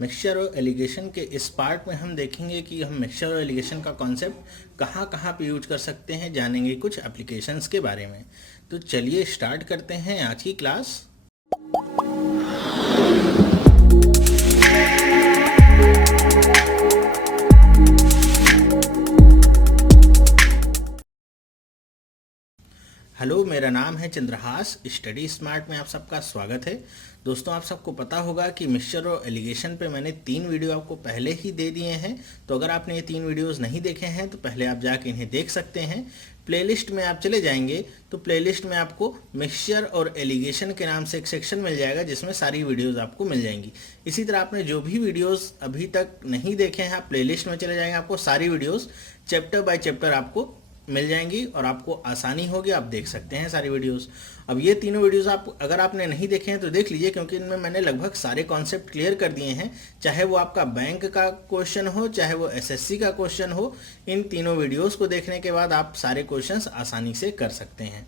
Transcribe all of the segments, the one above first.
Mixture और allegation के इस पार्ट में हम देखेंगे कि हम मिक्सचर और एलिगेशन का कॉन्सेप्ट कहाँ कहाँ पे यूज कर सकते हैं, जानेंगे कुछ एप्लीकेशंस के बारे में। तो चलिए स्टार्ट करते हैं आज की क्लास। हेलो, मेरा नाम है चंद्रहास। स्टडी स्मार्ट में आप सबका स्वागत है। दोस्तों, आप सबको पता होगा कि मिक्सचर और एलिगेशन पे मैंने 3 वीडियो आपको पहले ही दे दिए हैं। तो अगर आपने ये 3 वीडियोस नहीं देखे हैं तो पहले आप जाके इन्हें देख सकते हैं। प्लेलिस्ट में आप चले जाएंगे तो प्लेलिस्ट में आपको मिक्सचर और एलिगेशन के नाम से एक सेक्शन मिल जाएगा जिसमें सारी वीडियोस आपको मिल जाएंगी। इसी तरह आपने जो भी वीडियोस अभी तक नहीं देखे हैं, आप प्लेलिस्ट में चले जाएंगे, आपको सारी वीडियोस चैप्टर बाय चैप्टर आपको मिल जाएंगी और आपको आसानी होगी, आप देख सकते हैं सारी वीडियोस। अब ये तीनों वीडियोस आप अगर आपने नहीं देखे हैं तो देख लीजिए, क्योंकि इनमें मैंने लगभग सारे कॉन्सेप्ट क्लियर कर दिए हैं। चाहे वो आपका बैंक का क्वेश्चन हो, चाहे वो एसएससी का क्वेश्चन हो, इन तीनों वीडियोस को देखने के बाद आप सारे क्वेश्चंस आसानी से कर सकते हैं।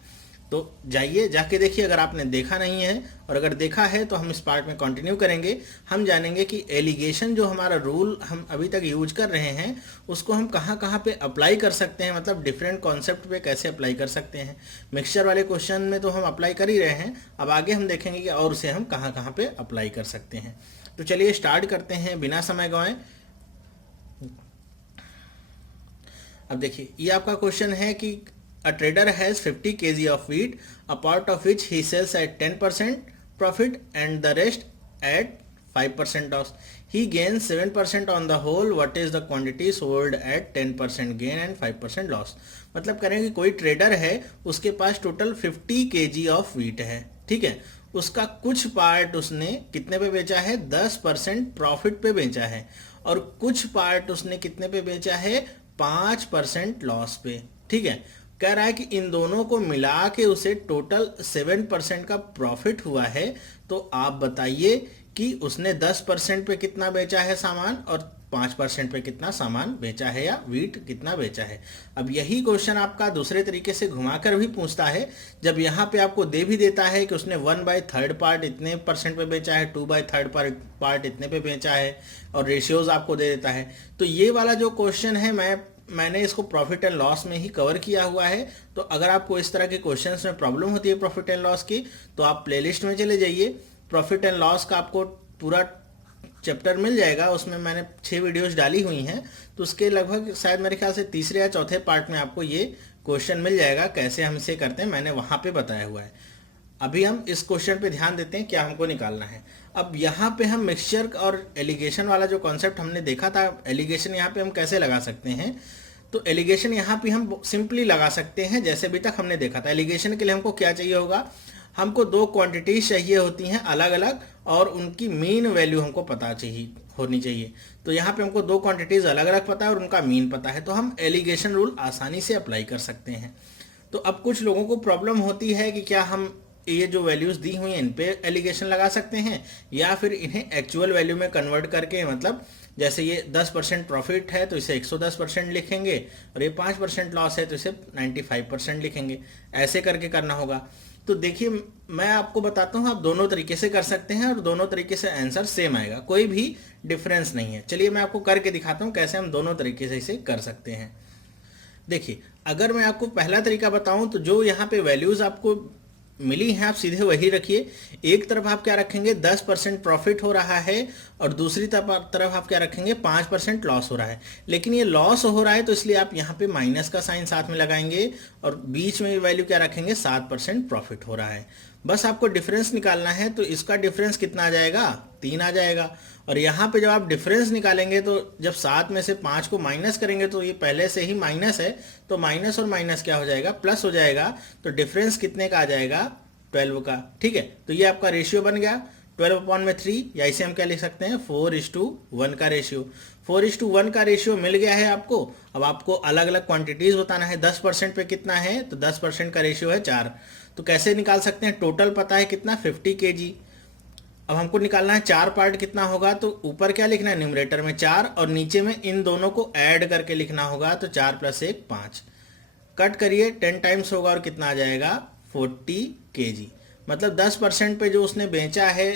तो जाइए, जाके देखिए अगर आपने देखा नहीं है, और अगर देखा है तो हम इस पार्ट में कंटिन्यू करेंगे। हम जानेंगे कि एलिगेशन जो हमारा रूल हम अभी तक यूज कर रहे हैं उसको हम कहाँ कहाँ पे अप्लाई कर सकते हैं, मतलब डिफरेंट कॉन्सेप्ट पे कैसे अप्लाई कर सकते हैं। मिक्सचर वाले क्वेश्चन में तो हम अप्लाई कर ही रहे हैं, अब आगे हम देखेंगे कि और उसे हम कहाँ कहाँ पे अप्लाई कर सकते हैं। तो चलिए स्टार्ट करते हैं बिना समय गंवाए। अब देखिए, ये आपका क्वेश्चन है कि a trader has 50 kg of wheat, a part of which he sells at 10% profit and the rest at 5% loss. He gains 7% on the whole. What is the quantity sold at 10% gain and 5% loss? मतलब करें कि कोई trader है, उसके पास total 50 kg of wheat है, ठीक है। उसका कुछ पार्ट उसने कितने पे बेचा है, 10% प्रॉफिट पे बेचा है, और कुछ पार्ट उसने कितने पे बेचा है, 5% लॉस पे, ठीक है। कह रहा है कि इन दोनों को मिला के उसे टोटल 7% का प्रॉफिट हुआ है। तो आप बताइए कि उसने 10% पे कितना बेचा है सामान और 5% पे कितना सामान बेचा है, या व्हीट कितना बेचा है। अब यही क्वेश्चन आपका दूसरे तरीके से घुमाकर भी पूछता है। जब यहाँ पे आपको दे भी देता है कि उसने 1/3 पार्ट इतने % पे बेचा है, 2/3 पार्ट इतने पे बेचा है, और रेशियोज आपको दे देता है। तो ये वाला जो क्वेश्चन है मैंने इसको प्रॉफिट एंड लॉस में ही कवर किया हुआ है। तो अगर आपको इस तरह के क्वेश्चंस में प्रॉब्लम होती है प्रॉफिट एंड लॉस की, तो आप प्लेलिस्ट में चले जाइए। प्रॉफिट एंड लॉस का आपको पूरा चैप्टर मिल जाएगा, उसमें मैंने 6 वीडियोस डाली हुई हैं। तो उसके लगभग शायद मेरे ख्याल से तीसरे या चौथे पार्ट में आपको ये क्वेश्चन मिल जाएगा, कैसे हम इसे करते हैं मैंने वहाँ पे बताया हुआ है। अभी हम इस क्वेश्चन पे ध्यान देते हैं, क्या हमको निकालना है। अब यहाँ पे हम मिक्सचर और एलिगेशन वाला जो कॉन्सेप्ट हमने देखा था, एलिगेशन यहाँ पे हम कैसे लगा सकते हैं। तो एलिगेशन यहाँ पे हम सिंपली लगा सकते हैं जैसे अभी तक हमने देखा था। एलिगेशन के लिए हमको क्या चाहिए होगा, हमको 2 क्वांटिटीज चाहिए होती हैं अलग अलग, और उनकी मीन वैल्यू हमको पता चाहिए होनी चाहिए। तो यहाँ पे हमको 2 क्वांटिटीज अलग अलग पता है और उनका मीन पता है, तो हम एलिगेशन रूल आसानी से अप्लाई कर सकते हैं। तो अब कुछ लोगों को प्रॉब्लम होती है कि क्या हम ये जो वैल्यूज दी हुई हैं इन पे एलिगेशन लगा सकते हैं, या फिर इन्हें एक्चुअल वैल्यू में कन्वर्ट करके, मतलब जैसे ये 10% प्रॉफिट है तो इसे 110% लिखेंगे, और ये 5% लॉस है तो इसे 95% लिखेंगे, ऐसे करके करना होगा। तो देखिए, मैं आपको बताता हूँ, आप दोनों तरीके से कर सकते हैं और दोनों तरीके से आंसर सेम आएगा, कोई भी डिफरेंस नहीं है। चलिए मैं आपको करके दिखाता हूँ कैसे हम दोनों तरीके से इसे कर सकते हैं। देखिए, अगर मैं आपको पहला तरीका बताऊं तो जो यहाँ पे वैल्यूज आपको मिली हैं आप सीधे वही रखिए। एक तरफ आप क्या रखेंगे, 10% प्रॉफिट हो रहा है, और दूसरी तरफ आप क्या रखेंगे, 5% लॉस हो रहा है। लेकिन ये लॉस हो रहा है तो इसलिए आप यहाँ पे माइनस का साइन साथ में लगाएंगे, और बीच में वैल्यू क्या रखेंगे, 7% प्रॉफिट हो रहा है। बस आपको डिफरेंस निकालना है, तो इसका डिफरेंस कितना आ जाएगा, 3 आ जाएगा। और यहाँ पे जब आप डिफरेंस निकालेंगे तो जब 7 में से 5 को माइनस करेंगे तो ये पहले से ही माइनस है, तो माइनस और माइनस क्या हो जाएगा, प्लस हो जाएगा। तो डिफरेंस कितने का आ जाएगा, 12 का, ठीक है। तो ये आपका रेशियो बन गया 12/3, या इसे हम क्या लिख सकते हैं, 4:1 का रेशियो। 4:1 का रेशियो मिल गया है आपको। अब आपको अलग अलग क्वांटिटीज बताना है। 10% पे कितना है, तो 10% का रेशियो है 4। तो कैसे निकाल सकते हैं, टोटल पता है कितना, 50 kg। अब हमको निकालना है 4 पार्ट कितना होगा, तो ऊपर क्या लिखना है, न्यूमरेटर में 4, और नीचे में इन दोनों को ऐड करके लिखना होगा। तो 4 + 1 5, कट करिए, 10 टाइम्स होगा और कितना आ जाएगा, 40 kg। मतलब 10% पे जो उसने बेचा है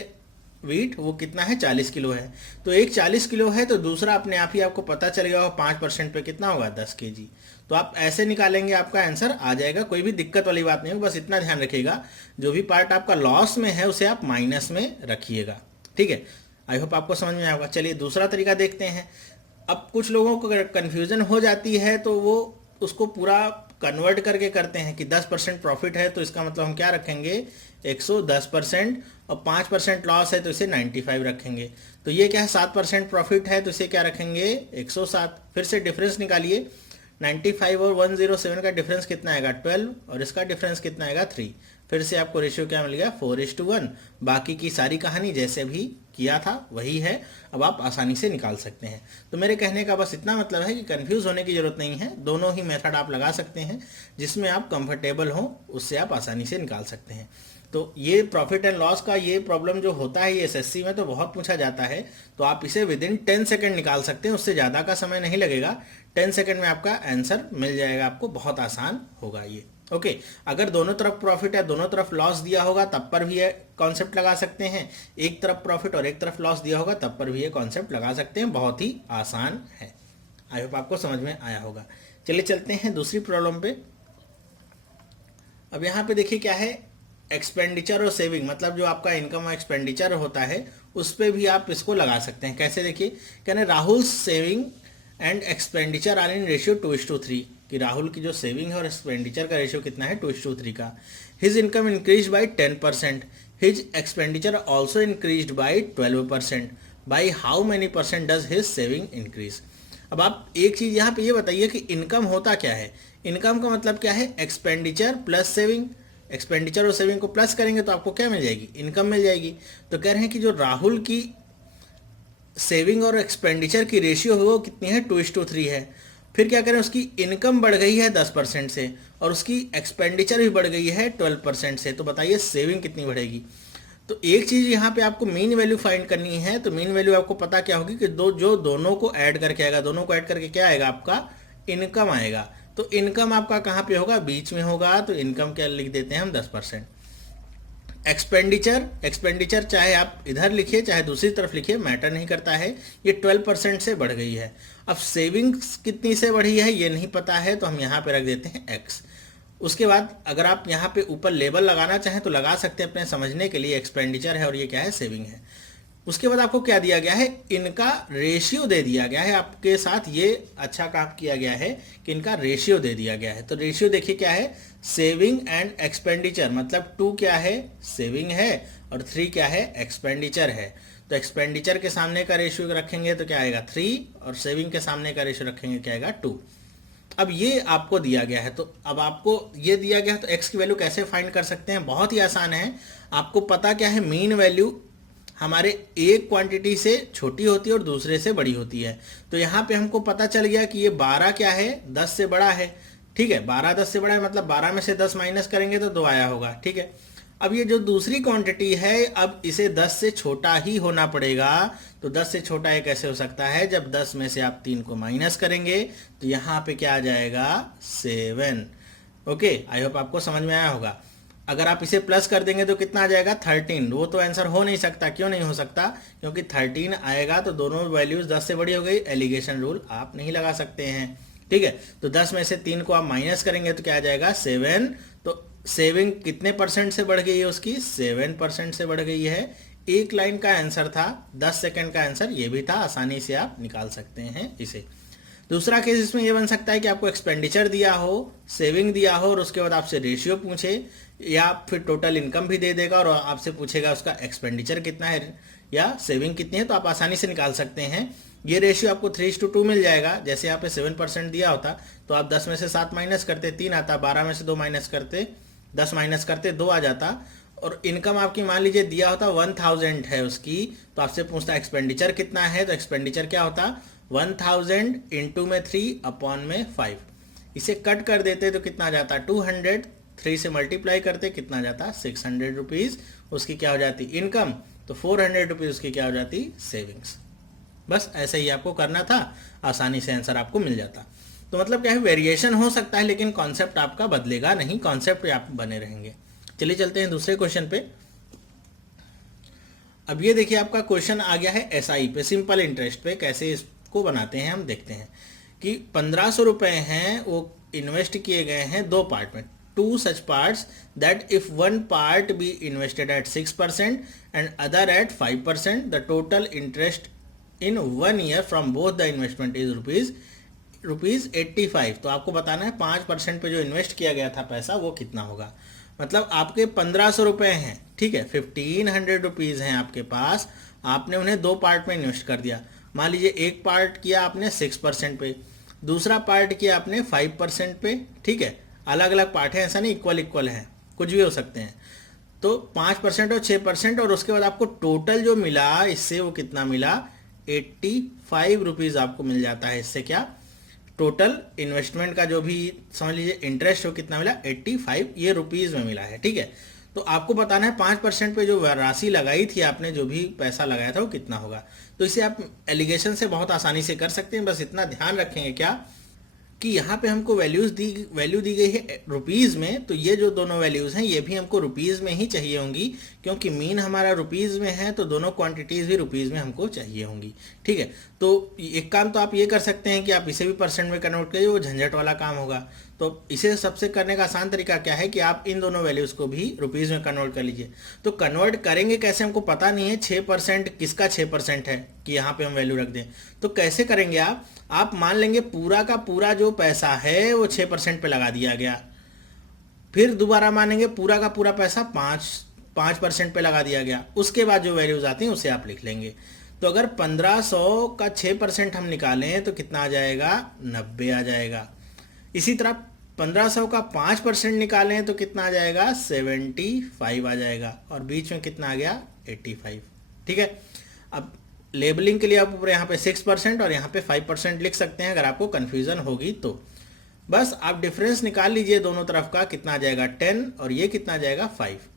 वीट वो कितना है 40 किलो है। तो एक 40 किलो है तो दूसरा अपने आप ही आपको पता चल गया होगा 5% पे कितना होगा 10 केजी। तो आप ऐसे निकालेंगे आपका आंसर आ जाएगा, कोई भी दिक्कत वाली बात नहीं होगी। बस इतना ध्यान रखिएगा जो भी पार्ट आपका लॉस में है उसे आप माइनस में रखिएगा, ठीक है। आई होप आपको समझ में आएगा। चलिए दूसरा तरीका देखते हैं। अब कुछ लोगों को कन्फ्यूजन हो जाती है तो वो उसको पूरा कन्वर्ट करके करते हैं कि 10% प्रॉफिट है तो इसका मतलब हम क्या रखेंगे 110%, और 5% लॉस है तो इसे 95 रखेंगे। तो ये क्या है 7% प्रॉफिट है तो इसे क्या रखेंगे 107। फिर से डिफरेंस निकालिए, 95 और 107 का डिफरेंस कितना आएगा 12, और इसका डिफरेंस कितना आएगा 3। फिर से आपको रेशियो क्या मिल गया 4:1। बाकी की सारी कहानी जैसे भी किया था वही है, अब आप आसानी से निकाल सकते हैं। तो मेरे कहने का बस इतना मतलब है कि कंफ्यूज होने की जरूरत नहीं है, दोनों ही मेथड आप लगा सकते हैं, जिसमें आप कंफर्टेबल हो उससे आप आसानी से निकाल सकते हैं। तो ये प्रॉफिट एंड लॉस का ये प्रॉब्लम जो होता है ये एसएससी में तो बहुत पूछा जाता है, तो आप इसे विद इन 10 सेकेंड निकाल सकते हैं, उससे ज़्यादा का समय नहीं लगेगा। 10 सेकेंड में आपका आंसर मिल जाएगा, आपको बहुत आसान होगा ये। ओके अगर दोनों तरफ प्रॉफिट है दोनों तरफ लॉस दिया होगा तब पर भी ये कॉन्सेप्ट लगा सकते हैं, एक तरफ प्रॉफिट और एक तरफ लॉस दिया होगा तब पर भी ये कॉन्सेप्ट लगा सकते हैं, बहुत ही आसान है। आई होप आपको समझ में आया होगा। चलिए चलते हैं दूसरी प्रॉब्लम पे। अब यहाँ पे देखिए क्या है, एक्सपेंडिचर और सेविंग, मतलब जो आपका इनकम और एक्सपेंडिचर होता है उस पर भी आप इसको लगा सकते हैं। कैसे देखिए, कहने Rahul saving and expenditure are in ratio 2:3, कि राहुल की जो सेविंग है और एक्सपेंडिचर का रेशियो कितना है 2:3 का। His income increase by 10%, his expenditure also increase by 12%, by how many percent does his saving increase. अब आप एक चीज यहाँ पे ये बताइए कि इनकम होता क्या है। इनकम का मतलब क्या है, एक्सपेंडिचर प्लस सेविंग। एक्सपेंडिचर और सेविंग को प्लस करेंगे तो आपको क्या मिल जाएगी, इनकम मिल जाएगी। तो कह रहे हैं कि जो राहुल की सेविंग और एक्सपेंडिचर की रेशियो है वो कितनी है 2:3 है। फिर क्या करें, उसकी इनकम बढ़ गई है 10% से और उसकी एक्सपेंडिचर भी बढ़ गई है 12% से, तो बताइए सेविंग कितनी बढ़ेगी। तो एक चीज यहाँ पे आपको मीन वैल्यू फाइंड करनी है। तो मीन वैल्यू आपको पता क्या होगी कि दोनों को ऐड करके आएगा, दोनों को ऐड करके क्या आएगा आपका इनकम आएगा। तो इनकम आपका कहाँ पे होगा, बीच में होगा, तो इनकम क्या लिख देते हैं हम 10%। एक्सपेंडिचर चाहे आप इधर लिखिए चाहे दूसरी तरफ लिखिए मैटर नहीं करता है, ये 12% से बढ़ गई है। अब सेविंग्स कितनी से बढ़ी है ये नहीं पता है तो हम यहाँ पे रख देते हैं x। उसके बाद अगर आप यहाँ पे ऊपर लेबल लगाना चाहें तो लगा सकते हैं अपने समझने के लिए, एक्सपेंडिचर है और ये क्या है सेविंग है। उसके बाद आपको क्या दिया गया है, इनका रेशियो दे दिया गया है। आपके साथ ये अच्छा काम किया गया है कि इनका रेशियो दे दिया गया है। तो रेशियो देखिए क्या है, सेविंग एंड एक्सपेंडिचर, मतलब 2 क्या है सेविंग है और 3 क्या है एक्सपेंडिचर है। तो एक्सपेंडिचर के सामने का रेशियो रखेंगे तो क्या आएगा 3, और सेविंग के सामने का रेशियो रखेंगे क्या आएगा 2। अब ये आपको दिया गया है, तो अब आपको ये दिया गया है तो x की वैल्यू कैसे फाइंड कर सकते हैं, बहुत ही आसान है। आपको पता क्या है, मीन वैल्यू हमारे एक क्वांटिटी से छोटी होती है और दूसरे से बड़ी होती है। तो यहाँ पे हमको पता चल गया कि ये 12 क्या है 10 से बड़ा है, ठीक है। 12 10 से बड़ा है मतलब 12 में से 10 माइनस करेंगे तो 2 आया होगा, ठीक है। अब ये जो दूसरी क्वांटिटी है अब इसे 10 से छोटा ही होना पड़ेगा। तो 10 से छोटा ये कैसे हो सकता है, जब 10 में से आप 3 को माइनस करेंगे तो यहाँ पे क्या आ जाएगा 7। ओके आई होप आपको समझ में आया होगा। अगर आप इसे प्लस कर देंगे तो कितना आ जाएगा 13। वो तो आंसर हो नहीं सकता, क्यों नहीं हो सकता, क्योंकि 13 आएगा तो दोनों वैल्यूज 10 से बड़ी हो गई, एलिगेशन रूल आप नहीं लगा सकते हैं, ठीक है। तो 10 में से 3 को आप माइनस करेंगे तो क्या आ जाएगा 7। तो सेविंग कितने परसेंट से बढ़ गई है उसकी, 7% से बढ़ गई है। एक लाइन का आंसर था, 10 सेकेंड का आंसर ये भी था, आसानी से आप निकाल सकते हैं इसे। दूसरा केस इसमें यह बन सकता है कि आपको एक्सपेंडिचर दिया हो, सेविंग दिया हो और उसके बाद आपसे रेशियो पूछे, या फिर टोटल इनकम भी दे देगा और आपसे पूछेगा उसका एक्सपेंडिचर कितना है या सेविंग कितनी है, तो आप आसानी से निकाल सकते हैं। ये रेशियो आपको 3:2 मिल जाएगा। जैसे यहाँ पे 7% दिया होता तो आप 10 में से 7 माइनस करते 3 आता, 12 में से 2 माइनस करते 10 माइनस करते 2 आ जाता, और इनकम आपकी मान लीजिए दिया होता 1000 है उसकी, तो आपसे पूछता एक्सपेंडिचर कितना है, तो एक्सपेंडिचर क्या होता 1000 इंटू में 3 अपॉन में 5। इसे कट कर देते तो कितना जाता 200, 3 से मल्टीप्लाई करते कितना जाता 600 रुपीज़ उसकी क्या हो जाती इनकम, तो 400 रुपीज़ उसकी क्या हो जाती सेविंग्स। बस ऐसे ही आपको करना था, आसानी से आंसर आपको मिल जाता। तो मतलब क्या है, वेरिएशन हो सकता है लेकिन कॉन्सेप्ट आपका बदलेगा नहीं, कॉन्सेप्ट पे आप बने रहेंगे। चलिए चलते हैं दूसरे क्वेश्चन पे। अब ये देखिए आपका क्वेश्चन आ गया है एसआई पे, सिंपल इंटरेस्ट पे। कैसे इसको बनाते हैं हम देखते हैं कि 1500 रुपये हैं वो इन्वेस्ट किए गए हैं दो पार्ट में, two such parts that if one part be invested at 6% and other at 5%, the total interest in 1 year from both the investment is rupees 85। तो आपको बताना है 5% पे जो इन्वेस्ट किया गया था पैसा वो कितना होगा। मतलब आपके 1500 रुपये हैं, ठीक है, 1500 रुपीज़ हैं आपके पास, आपने उन्हें दो पार्ट में इन्वेस्ट कर दिया। मान लीजिए एक पार्ट किया आपने 6% पे, दूसरा पार्ट किया आपने 5% पे, ठीक है, अलग अलग पार्ट है, ऐसा नहीं इक्वल इक्वल है, कुछ भी हो सकते हैं। तो 5% और 6%, और उसके बाद आपको टोटल जो मिला इससे वो कितना मिला, 85 रुपीज़ आपको मिल जाता है इससे। क्या टोटल इन्वेस्टमेंट का जो भी समझ लीजिए इंटरेस्ट हो कितना मिला, 85 ये रुपीज़ में मिला है, ठीक है। तो आपको बताना है 5% पे जो राशि लगाई थी आपने, जो भी पैसा लगाया था वो कितना होगा। तो इसे आप एलिगेशन से बहुत आसानी से कर सकते हैं। बस इतना ध्यान रखेंगे क्या कि यहाँ पे हमको वैल्यू दी गई है रुपीज़ में, तो ये जो दोनों वैल्यूज़ हैं ये भी हमको रुपीज़ में ही चाहिए होंगी, क्योंकि मीन हमारा रुपीज़ में है तो दोनों क्वांटिटीज़ भी रुपीज़ में हमको चाहिए होंगी, ठीक है। तो एक काम तो आप ये कर सकते हैं कि आप इसे भी परसेंट में कन्वर्ट करिए, वो झंझट वाला काम होगा। तो इसे सबसे करने का आसान तरीका क्या है कि आप इन दोनों वैल्यूज़ को भी रुपीज़ में कन्वर्ट कर लीजिए। तो कन्वर्ट करेंगे कैसे हमको पता नहीं है, 6% किसका 6% है कि यहाँ पे हम वैल्यू रख दें। तो कैसे करेंगे आप मान लेंगे पूरा का पूरा जो पैसा है वो 6% पे लगा दिया गया, फिर दोबारा मानेंगे पूरा का पूरा पैसा 5% पे लगा दिया गया, उसके बाद जो वैल्यूज आती हैं उसे आप लिख लेंगे। तो अगर 1500 का 6% हम निकालें तो कितना आ जाएगा, 90 आ जाएगा। इसी तरह 1500 का 5% निकालें तो कितना आ जाएगा, 75 आ जाएगा, और बीच में कितना आ गया, 85, ठीक है। अब लेबलिंग के लिए आप ऊपर यहाँ पे 6% और यहाँ पे 5% लिख सकते हैं अगर आपको कन्फ्यूज़न होगी तो। बस आप डिफरेंस निकाल लीजिए दोनों तरफ का, कितना आ जाएगा 10 और ये कितना आ जाएगा 5।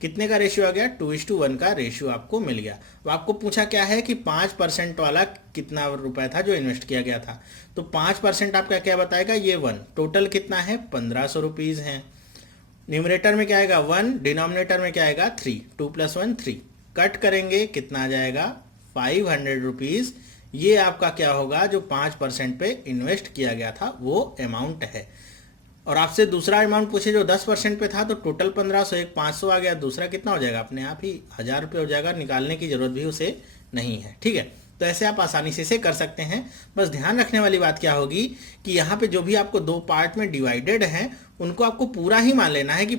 कितने का रेशियो आ गया, 2:1 का रेशियो आपको मिल गया। अब आपको पूछा क्या है कि 5% वाला कितना रुपए था जो इन्वेस्ट किया गया था। तो 5% आपका क्या बताएगा, ये 1, टोटल कितना है 1500 रुपीज़ है। न्यूमरेटर में क्या आएगा 1, डिनोमिनेटर में क्या आएगा 3, 2 + 1 3, कट करेंगे कितना आ जाएगा 500 रुपीज़। ये आपका क्या होगा, जो 5% पे इन्वेस्ट किया गया था वो अमाउंट है। और आपसे दूसरा अमाउंट पूछे जो 10% पे था, तो टोटल 1500, एक 500 आ गया, दूसरा कितना हो जाएगा, अपने आप ही 1000 रुपये हो जाएगा, निकालने की जरूरत भी उसे नहीं है, ठीक है। तो ऐसे आप आसानी से इसे कर सकते हैं। बस ध्यान रखने वाली बात क्या होगी कि यहाँ पे जो भी आपको दो पार्ट में डिवाइडेड हैं उनको आपको पूरा ही मान लेना है कि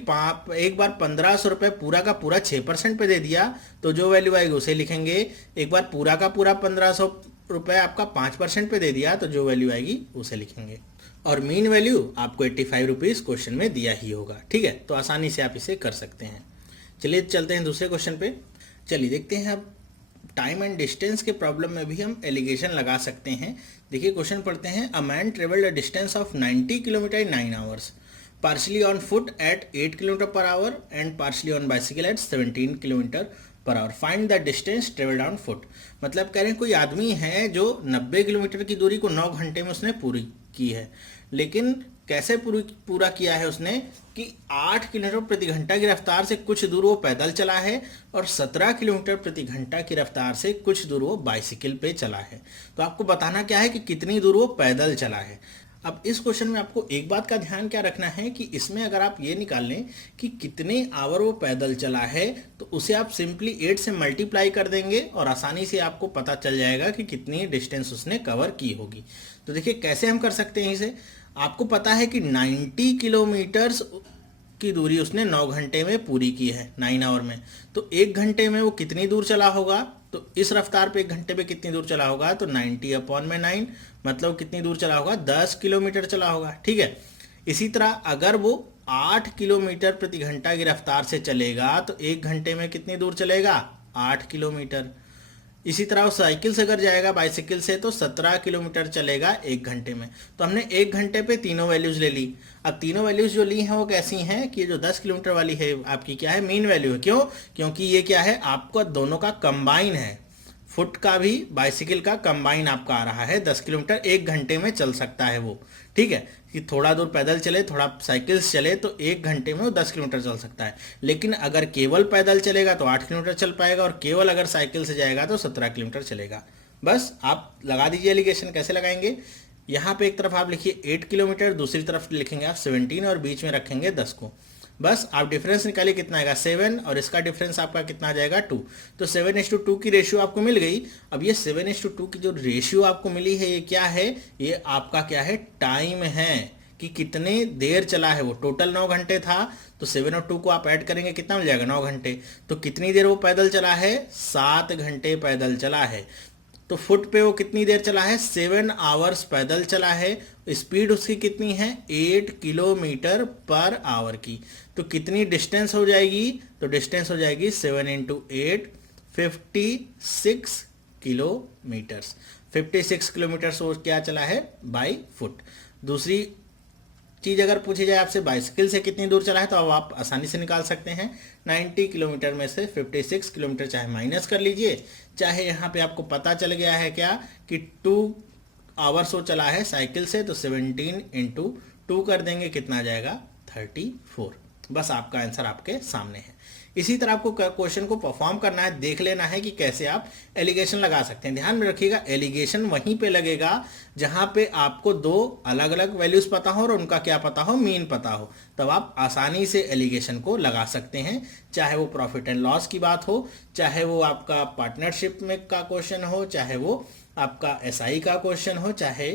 एक बार 1500 रुपये पूरा का पूरा 6% पे दे दिया तो जो वैल्यू आएगी उसे लिखेंगे, एक बार पूरा का पूरा 1500 रुपये आपका 5% पे दे दिया तो जो वैल्यू आएगी उसे लिखेंगे। और मीन वैल्यू आपको 85 रुपीज़ क्वेश्चन में दिया ही होगा, ठीक है। तो आसानी से आप इसे कर सकते हैं। चलिए चलते हैं दूसरे क्वेश्चन पे। चलिए देखते हैं अब टाइम एंड डिस्टेंस के प्रॉब्लम में भी हम एलिगेशन लगा सकते हैं। देखिए क्वेश्चन पढ़ते हैं। A man travelled a distance of 90 kilometre in 9 hours, partially on foot at 8 kilometre per hour and partially on bicycle at 17 kilometre per hour, find the distance travelled on foot. मतलब कह रहे हैं कोई आदमी है जो 90 किलोमीटर की दूरी को 9 घंटे में उसने पूरी की है, लेकिन कैसे पूरा किया है उसने कि 8 किलोमीटर प्रति घंटा की रफ्तार से कुछ दूर वो पैदल चला है और 17 किलोमीटर प्रति घंटा की रफ्तार से कुछ दूर वो बाइसिकल पे चला है। तो आपको बताना क्या है कि कितनी दूर वो पैदल चला है। अब इस क्वेश्चन में आपको एक बात का ध्यान क्या रखना है कि इसमें अगर आप ये निकाल लें कि कितने आवर वो पैदल चला है तो उसे आप सिंपली 8 से मल्टीप्लाई कर देंगे और आसानी से आपको पता चल जाएगा कि कितनी डिस्टेंस उसने कवर की होगी। तो देखिए कैसे हम कर सकते हैं इसे। आपको पता है कि 90 किलोमीटर्स की दूरी उसने 9 घंटे में पूरी की है, 9 आवर में। तो 1 घंटे में वो कितनी दूर चला होगा, तो इस रफ्तार पे 1 घंटे में कितनी दूर चला होगा, तो 90/9 मतलब कितनी दूर चला होगा, 10 किलोमीटर चला होगा, ठीक है। इसी तरह अगर वो 8 किलोमीटर प्रति घंटा की रफ्तार से चलेगा तो 1 घंटे में कितनी दूर चलेगा, 8 किलोमीटर। इसी तरह वो साइकिल से अगर जाएगा बाइसिकल से तो 17 किलोमीटर चलेगा 1 घंटे में। तो हमने 1 घंटे पे तीनों वैल्यूज ले ली। अब तीनों वैल्यूज जो ली हैं वो कैसी हैं कि जो 10 किलोमीटर वाली है आपकी क्या है, मीन वैल्यू है। क्यों, क्योंकि ये क्या है आपका दोनों का कंबाइन है, फुट का भी बाइसिकल का कंबाइन आपका आ रहा है 10 किलोमीटर 1 घंटे में चल सकता है वो, ठीक है, कि थोड़ा दूर पैदल चले थोड़ा साइकिल से चले तो 1 घंटे में वो 10 किलोमीटर चल सकता है। लेकिन अगर केवल पैदल चलेगा तो 8 किलोमीटर चल पाएगा और केवल अगर साइकिल से जाएगा तो 17 किलोमीटर चलेगा। बस आप लगा दीजिए एलिगेशन। कैसे लगाएंगे, यहाँ पे एक तरफ आप लिखिए 8 किलोमीटर, दूसरी तरफ लिखेंगे आप 17 और बीच में रखेंगे 10 को। बस आप डिफरेंस निकालिए कितना आएगा 7 और इसका डिफरेंस आपका कितना आ जाएगा 2। तो 7:2 की रेशियो आपको मिल गई। अब ये 7:2 की जो रेशियो आपको मिली है ये क्या है, ये आपका क्या है, टाइम है कि कितने देर चला है वो। टोटल 9 घंटे था तो 7 और 2 को आप ऐड करेंगे कितना मिल जाएगा 9 घंटे। तो कितनी देर वो पैदल चला है, 7 घंटे पैदल चला है। तो फुट पे वो कितनी देर चला है, 7 आवर्स पैदल चला है। स्पीड उसकी कितनी है, 8 किलोमीटर पर आवर की। तो कितनी डिस्टेंस हो जाएगी, तो डिस्टेंस हो जाएगी 7 × 8 56 किलोमीटर्स। 56 किलोमीटर्स वो क्या चला है, बाई फुट। दूसरी चीज अगर पूछी जाए आपसे बाइसिकल से कितनी दूर चला है तो अब आप आसानी से निकाल सकते हैं। 90 किलोमीटर में से 56 किलोमीटर चाहे माइनस कर लीजिए, चाहे यहाँ पे आपको पता चल गया है क्या कि 2 आवर्स वो चला है साइकिल से, तो 17 × 2 कर देंगे कितना आ जाएगा 34। बस आपका आंसर आपके सामने है। इसी तरह आपको क्वेश्चन को परफॉर्म करना है, देख लेना है कि कैसे आप एलिगेशन लगा सकते हैं। ध्यान में रखिएगा एलिगेशन वहीं पे लगेगा जहां पे आपको 2 अलग अलग वैल्यूज पता हो और उनका क्या पता हो, मीन पता हो, तब आप आसानी से एलिगेशन को लगा सकते हैं। चाहे वो प्रॉफिट एंड लॉस की बात हो, चाहे वो आपका पार्टनरशिप में का क्वेश्चन हो, चाहे वो आपका एसआई का क्वेश्चन हो, चाहे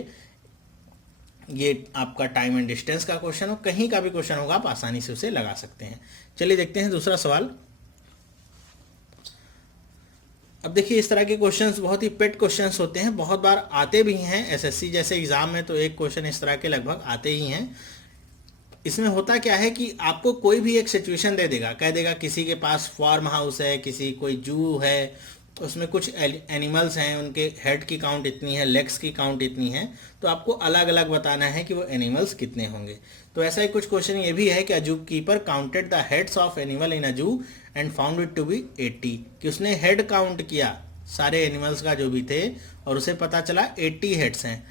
ये आपका टाइम एंड डिस्टेंस का क्वेश्चन हो, कहीं का भी क्वेश्चन होगा आप आसानी से उसे लगा सकते हैं। चलिए देखते हैं दूसरा सवाल। अब देखिए इस तरह के क्वेश्चंस बहुत ही पेट क्वेश्चंस होते हैं, बहुत बार आते भी हैं एसएससी जैसे एग्जाम में, तो एक क्वेश्चन इस तरह के लगभग आते ही हैं। इसमें होता क्या है कि आपको कोई भी एक सिचुएशन दे देगा, कह देगा किसी के पास फार्म हाउस है, किसी कोई जू है, उसमें कुछ एनिमल्स हैं, उनके हेड की काउंट इतनी है, लेग्स की काउंट इतनी है, तो आपको अलग अलग बताना है कि वो एनिमल्स कितने होंगे। तो ऐसा ही कुछ क्वेश्चन ये भी है कि a zoo keeper counted the heads of animal in a zoo and found it to be 80, कि उसने हेड काउंट किया सारे एनिमल्स का जो भी थे और उसे पता चला 80 हेड्स हैं।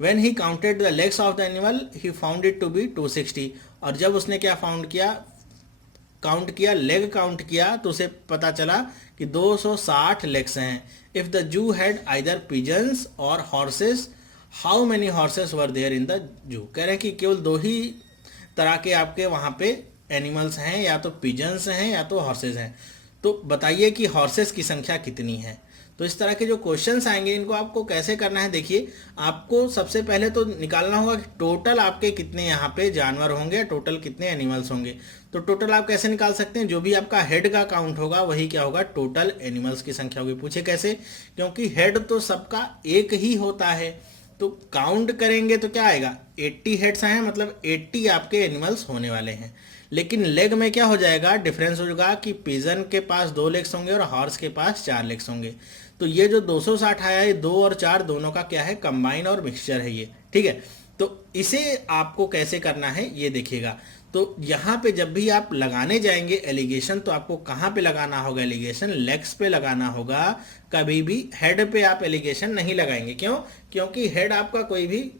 When he counted the legs of the animal, he found it to be 260, और जब उसने क्या फाउंड किया, काउंट किया, लेग काउंट किया, तो उसे पता चला कि 260 लेग्स हैं। If the zoo had either pigeons और horses, how many horses were there in the zoo. कह रहे हैं कि केवल 2 ही तरह के आपके वहां पे एनिमल्स हैं, या तो पिजन्स हैं या तो हॉर्सेस हैं, तो बताइए कि हॉर्सेस की संख्या कितनी है। तो इस तरह के जो क्वेश्चंस आएंगे इनको आपको कैसे करना है, देखिए आपको सबसे पहले तो निकालना होगा कि टोटल आपके कितने यहाँ पे जानवर होंगे, टोटल कितने एनिमल्स होंगे। तो टोटल आप कैसे निकाल सकते हैं, जो भी आपका हेड का काउंट होगा वही क्या होगा, टोटल एनिमल्स की संख्या होगी। पूछे कैसे, क्योंकि हेड तो सबका एक ही होता है, तो काउंट करेंगे तो क्या आएगा, 80 हेड्स हैं, मतलब 80 आपके एनिमल्स होने वाले हैं। लेकिन लेग में क्या हो जाएगा, डिफरेंस होगा कि पिजन के पास 2 लेग्स होंगे और हॉर्स के पास 4 लेग्स होंगे। तो ये जो 260 आया है 2 और 4 दोनों का क्या है, कंबाइन और मिक्सचर है ये, ठीक है। तो इसे आपको कैसे करना है ये देखिएगा। तो यहाँ पे जब भी आप लगाने जाएंगे एलिगेशन, तो आपको कहाँ पे लगाना होगा एलिगेशन, लेग्स पे लगाना होगा। कभी भी हेड पे आप एलिगेशन नहीं लगाएंगे। क्यों, क्योंकि हेड आपका कोई भी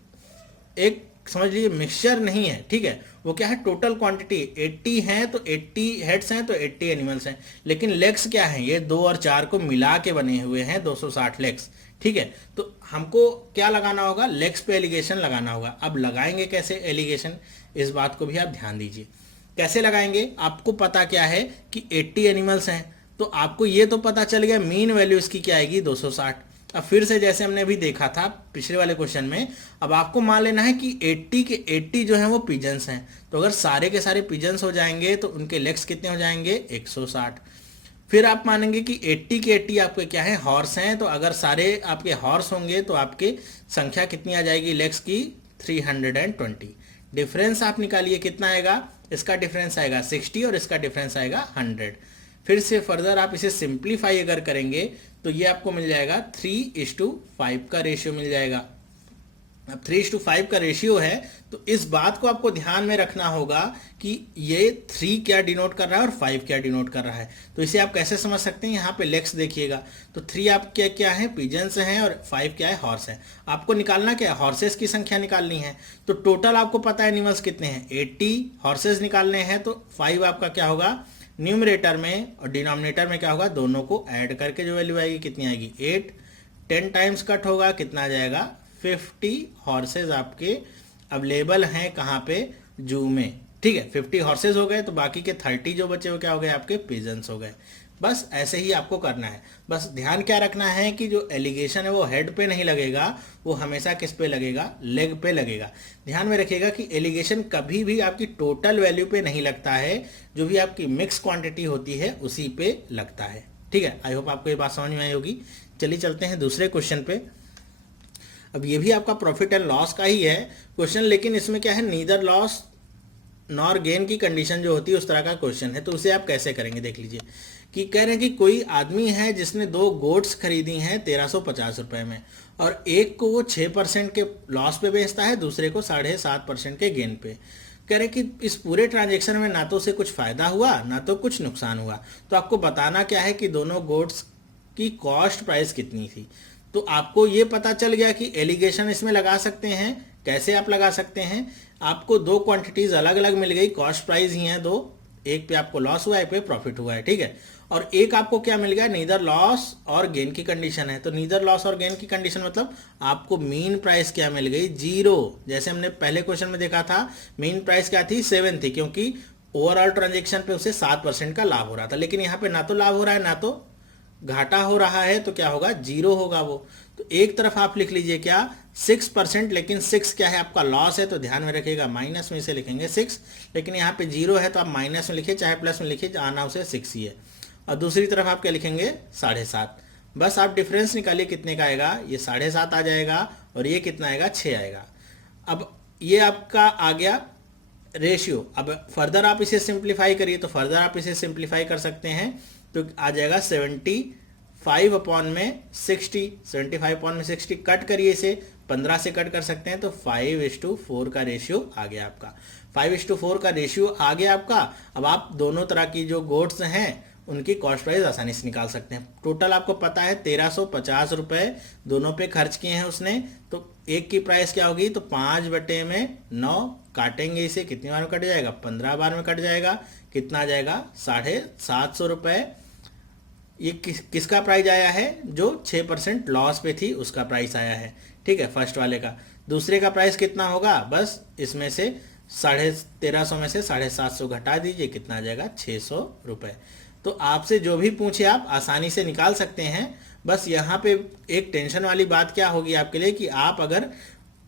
एक समझ लीजिए मिक्सचर नहीं है, ठीक है। वो क्या है, टोटल क्वांटिटी 80 हैं तो 80 हेड्स हैं तो 80 एनिमल्स हैं। लेकिन लेग्स क्या हैं, ये 2 और 4 को मिला के बने हुए हैं 260 लेग्स, ठीक है। तो हमको क्या लगाना होगा, लेग्स पे एलिगेशन लगाना होगा। अब लगाएंगे कैसे एलिगेशन, इस बात को भी आप ध्यान दीजिए। कैसे लगाएंगे, आपको पता क्या है कि 80 एनिमल्स हैं, तो आपको ये तो पता चल गया मीन वैल्यू इसकी क्या आएगी 260। अब फिर से जैसे हमने अभी देखा था पिछले वाले क्वेश्चन में, अब आपको मान लेना है कि 80 के 80 जो है वो पिजन्स हैं। तो अगर सारे के सारे पिजन्स हो जाएंगे तो उनके लेग्स कितने हो जाएंगे, 160। फिर आप मानेंगे कि 80 के 80 आपके क्या है, हॉर्स हैं। तो अगर सारे आपके हॉर्स होंगे तो आपके संख्या कितनी आ जाएगी लेग्स की, 320। डिफरेंस आप निकालिए कितना आएगा, इसका डिफरेंस आएगा 60 और इसका डिफरेंस आएगा 100। फिर से फर्दर आप इसे सिंप्लीफाई अगर करेंगे तो ये आपको मिल जाएगा 3:5 का रेशियो मिल जाएगा। अब 3:5 का रेशियो है, तो इस बात को आपको ध्यान में रखना होगा कि ये 3 क्या डिनोट कर रहा है और 5 क्या डिनोट कर रहा है। तो इसे आप कैसे समझ सकते हैं, यहाँ पे लेग्स देखिएगा, तो 3 आप क्या क्या है, पिजन्स हैं, और 5 क्या है, हॉर्स है। आपको निकालना क्या है, हॉर्सेस की संख्या निकालनी है। तो टोटल आपको पता है एनिमल्स कितने हैं, 80 हॉर्सेस निकालने हैं, तो 5 आपका क्या होगा न्यूमरेटर में, और डिनोमिनेटर में क्या होगा, दोनों को ऐड करके जो वैल्यू आएगी कितनी आएगी 8। 10 टाइम्स कट होगा, कितना आ जाएगा 50 हॉर्सेज आपके अवेलेबल हैं कहाँ पे, जू में। ठीक है, 50 हॉर्सेज हो गए, तो बाकी के 30 जो बचे वो क्या हो गए, आपके पिजन्स हो गए। बस ऐसे ही आपको करना है। बस ध्यान क्या रखना है कि जो एलिगेशन है वो हेड पे नहीं लगेगा, वो हमेशा किस पे लगेगा, लेग पे लगेगा। ध्यान में रखिएगा कि एलिगेशन कभी भी आपकी टोटल वैल्यू पे नहीं लगता है, जो भी आपकी मिक्स क्वांटिटी होती है उसी पे लगता है। ठीक है, आई होप आपको ये बात समझ में आई होगी। चलिए चलते हैं दूसरे क्वेश्चन पे। अब ये भी आपका प्रॉफिट एंड लॉस का ही है क्वेश्चन, लेकिन इसमें क्या है, नीदर लॉस नॉर गेन की कंडीशन जो होती है उस तरह का क्वेश्चन है। तो उसे आप कैसे करेंगे, देख लीजिए कि कह रहे हैं कि कोई आदमी है जिसने 2 गोट्स खरीदी हैं 1350 रुपए में, और एक को वो 6% के लॉस पे बेचता है, दूसरे को 7.5% के गेन पे। कह रहे हैं कि इस पूरे ट्रांजेक्शन में ना तो उसे कुछ फायदा हुआ ना तो कुछ नुकसान हुआ। तो आपको बताना क्या है कि दोनों गोट्स की कॉस्ट प्राइस कितनी थी। तो आपको ये पता चल गया कि एलिगेशन इसमें लगा सकते हैं। कैसे आप लगा सकते हैं, आपको 2 क्वांटिटीज अलग अलग मिल गई, कॉस्ट प्राइस ही हैं 2, एक पे आपको लॉस हुआ है, एक पे प्रॉफिट हुआ है। ठीक है, और एक आपको क्या मिल गया, नीदर लॉस और गेन की कंडीशन है। तो नीदर लॉस और गेन की कंडीशन मतलब आपको मीन प्राइस क्या मिल गई, 0। जैसे हमने पहले क्वेश्चन में देखा था, मीन प्राइस क्या थी, 7 थी, क्योंकि ओवरऑल ट्रांजेक्शन पे उसे 7% का लाभ हो रहा था। लेकिन यहाँ पे ना तो लाभ हो रहा है ना तो घाटा हो रहा है, तो क्या होगा, 0 होगा वो। तो एक तरफ आप लिख लीजिए क्या, 6%, लेकिन 6 क्या है, आपका लॉस है, तो ध्यान में रखिएगा माइनस में से लिखेंगे 6, लेकिन यहाँ पे 0 है तो आप माइनस में लिखिए चाहे प्लस में लिखिए, आना उसे 6 ही है। और दूसरी तरफ आप क्या लिखेंगे, 7.5। बस आप डिफरेंस निकालिए कितने का आएगा, ये 7.5 आ जाएगा, और ये कितना आएगा, 6 आएगा। अब ये आपका आ गया रेशियो। अब फर्दर आप इसे सिंप्लीफाई करिए, तो फर्दर आप इसे सिंप्लीफाई कर सकते हैं, तो आ जाएगा 75 अपॉन में 60। 75 अपॉन में 60 कट करिए, इसे 15 से कट कर सकते हैं, तो 5:4 का रेशियो आ गया आपका। 5:4 का रेशियो आ गया आपका। अब आप दोनों तरह की जो गोट्स हैं उनकी कॉस्ट प्राइस आसानी से निकाल सकते हैं। टोटल आपको पता है 1350 रुपए दोनों पे खर्च किए हैं उसने, तो एक की प्राइस क्या होगी, तो 5/9 काटेंगे इसे, कितनी बार में कट जाएगा, 15 बार में कट जाएगा, कितना आ जाएगा, 750 रुपए। ये किसका प्राइस आया है, जो 6% लॉस पे थी उसका प्राइस आया है। ठीक है, फर्स्ट वाले का। दूसरे का प्राइस कितना होगा, बस इसमें से 1350 में से 750 घटा दीजिए, कितना आ जाएगा, 600 रुपए। तो आपसे जो भी पूछे आप आसानी से निकाल सकते हैं। बस यहाँ पे एक टेंशन वाली बात क्या होगी आपके लिए, कि आप अगर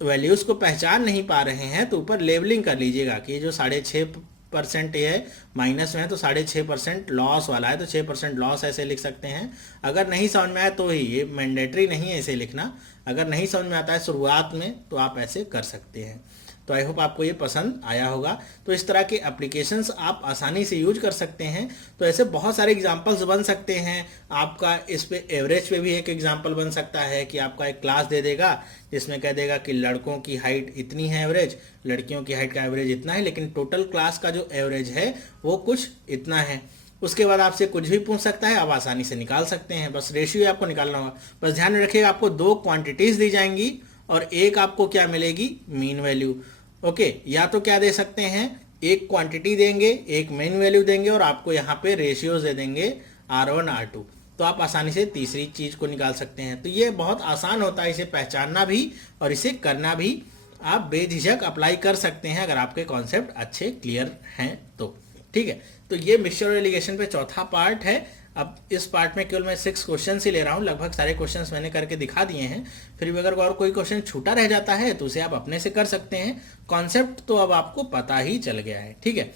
वैल्यूज को पहचान नहीं पा रहे हैं तो ऊपर लेबलिंग कर लीजिएगा कि जो 6.5% है माइनस में है, तो 6.5% लॉस वाला है, तो 6% लॉस ऐसे लिख सकते हैं। अगर नहीं समझ में आए तो ही, ये मैंडेटरी नहीं है इसे लिखना, अगर नहीं समझ में आता है शुरुआत में तो आप ऐसे कर सकते हैं। तो आई होप आपको ये पसंद आया होगा। तो इस तरह के एप्लीकेशंस आप आसानी से यूज कर सकते हैं। तो ऐसे बहुत सारे एग्जांपल्स बन सकते हैं। आपका इस पे एवरेज पे भी एक एग्जांपल बन सकता है कि आपका एक क्लास दे देगा जिसमें कह देगा कि लड़कों की हाइट इतनी है एवरेज, लड़कियों की हाइट का एवरेज इतना है, लेकिन टोटल क्लास का जो एवरेज है वो कुछ इतना है। उसके बाद आपसे कुछ भी पूछ सकता है, आप आसानी से निकाल सकते हैं। बस रेशियो आपको निकालना होगा। बस ध्यान में रखिएगा, आपको 2 क्वांटिटीज दी जाएंगी और एक आपको क्या मिलेगी, मीन वैल्यू। ओके, या तो क्या दे सकते हैं, एक क्वांटिटी देंगे, एक मेन वैल्यू देंगे, और आपको यहाँ पे रेशियोज दे देंगे R1 R2। तो आप आसानी से तीसरी चीज को निकाल सकते हैं। तो ये बहुत आसान होता है, इसे पहचानना भी और इसे करना भी आप बेझिझक अप्लाई कर सकते हैं अगर आपके कॉन्सेप्ट अच्छे क्लियर हैं तो। ठीक है, तो ये मिक्सचर और एलिगेशन पे चौथा पार्ट है। अब इस पार्ट में केवल मैं 6 क्वेश्चन ही ले रहा हूँ, लगभग सारे क्वेश्चंस मैंने करके दिखा दिए हैं। फिर भी अगर और कोई क्वेश्चन छूटा रह जाता है तो उसे आप अपने से कर सकते हैं। कॉन्सेप्ट तो अब आपको पता ही चल गया है। ठीक है,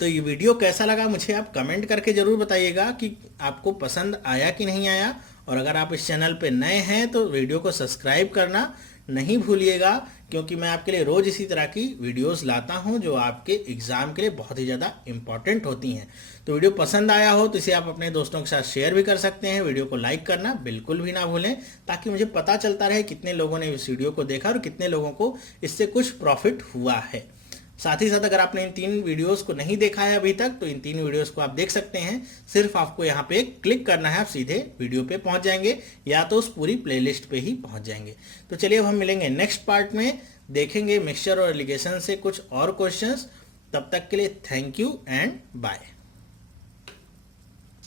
तो ये वीडियो कैसा लगा मुझे आप कमेंट करके जरूर बताइएगा कि आपको पसंद आया कि नहीं आया। और अगर आप इस चैनल पे नए हैं तो वीडियो को सब्सक्राइब करना नहीं भूलिएगा, क्योंकि मैं आपके लिए रोज इसी तरह की वीडियोस लाता हूं जो आपके एग्जाम के लिए बहुत ही ज़्यादा इंपॉर्टेंट होती हैं। तो वीडियो पसंद आया हो तो इसे आप अपने दोस्तों के साथ शेयर भी कर सकते हैं। वीडियो को लाइक करना बिल्कुल भी ना भूलें, ताकि मुझे पता चलता रहे कितने लोगों ने इस वीडियो को देखा और कितने लोगों को इससे कुछ प्रॉफिट हुआ है। साथ ही साथ अगर आपने इन 3 वीडियोस को नहीं देखा है अभी तक, तो इन 3 वीडियोस को आप देख सकते हैं। सिर्फ आपको यहाँ पे क्लिक करना है, आप सीधे वीडियो पे पहुंच जाएंगे या तो उस पूरी प्लेलिस्ट पे ही पहुंच जाएंगे। तो चलिए अब हम मिलेंगे नेक्स्ट पार्ट में, देखेंगे मिक्सचर और एलिगेशन से कुछ और क्वेश्चंस। तब तक के लिए थैंक यू एंड बाय।